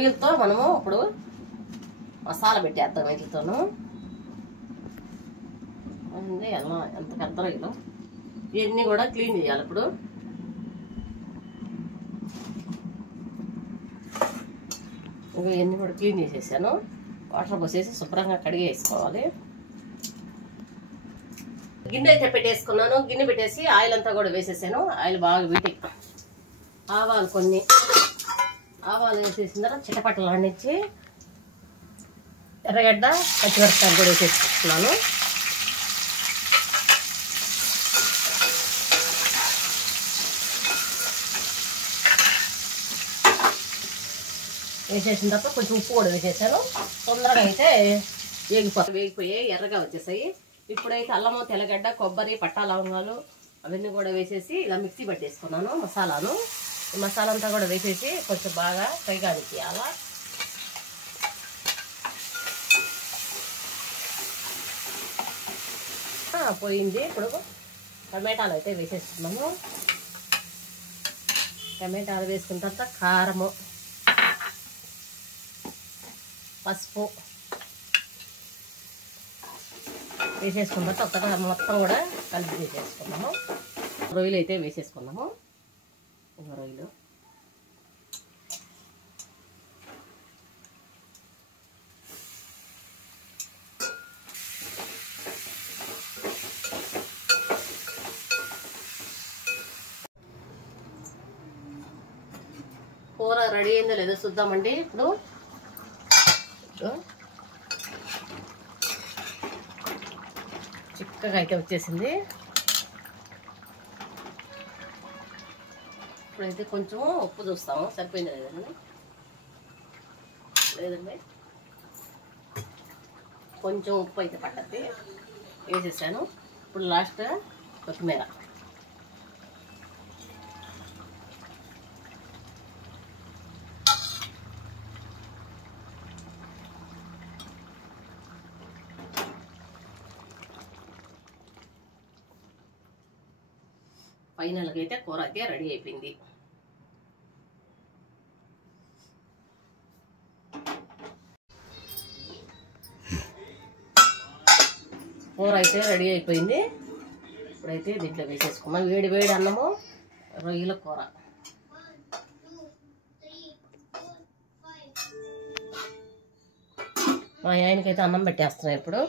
వీటితో మనము ఇప్పుడు మసాలా పెట్టేద్దాం. వీటితోను అండి అలా ఎంత పెద్ద రొయ్యలు ఇవన్నీ కూడా క్లీన్ చేయాలి. ఇప్పుడు ఇవన్నీ కూడా క్లీన్ చేసేసాను. వాటర్ పోసేసి శుభ్రంగా కడిగి వేసుకోవాలి. గిన్నె అయితే పెట్టేసుకున్నాను. గిన్నె పెట్టేసి ఆయిల్ అంతా కూడా వేసేసాను. ఆయిల్ బాగా వీటి ఆవాలు కొన్ని ఆవాలు వేసేసిన తర్వాత చిటపట్టలు ఆడించి ఎర్రగడ్డ పచ్చిమిరపకాయలు కూడా వేసేసుకున్నాను. వేసేసిన తర్వాత కొంచెం ఉప్పు కూడా వేసేసాను. తొందరగా అయితే వేగిపోయాయి, ఎర్రగా వచ్చేసాయి. ఇప్పుడైతే అల్లము, తెల్లగడ్డ, కొబ్బరి, పట్టా లవంగాలు అవన్నీ కూడా వేసేసి ఇలా మిక్సీ పట్టేసుకున్నాను. మసాలాను ఈ మసాలా అంతా కూడా వేసేసి కొంచెం బాగా ఫ్రైగా అనిపించాలా. పోయింది. ఇప్పుడు టమాటాలు అయితే వేసేస్తున్నాము. టమాటాలు వేసుకున్న తర్వాత కారము, పసుపు వేసేసుకున్న తర్వాత ఒక్కగా మొత్తం కూడా కలిపి వేసేసుకున్నాము. రొయ్యలు అయితే వేసేసుకున్నాము. రొయ్యలు కూర రెడీ అయిందో లేదో చూద్దామండి. ఇప్పుడు చిక్కగా అయితే వచ్చేసింది. ఇప్పుడైతే కొంచెం ఉప్పు చూస్తాము సరిపోయింది లేదండి కొంచెం ఉప్పు అయితే పట్టద్ది వేసేసాను. ఇప్పుడు లాస్ట్ కొత్తిమీర ఫైనల్గా అయితే కూర అయితే రెడీ అయిపోయింది. కూర అయితే రెడీ అయిపోయింది. ఇప్పుడైతే దీంట్లో వేసేసుకున్నాం. వేడి వేడి అన్నము, రొయ్యల కూర. మా ఆయనకైతే అన్నం పెట్టేస్తున్నాయి. ఇప్పుడు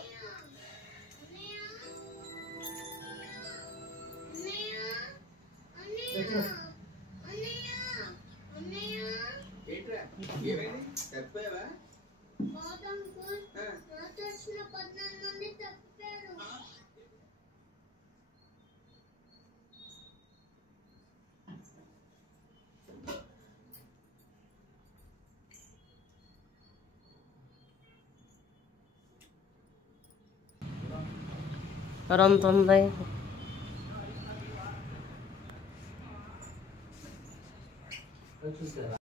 కరెంట్ ఉంది.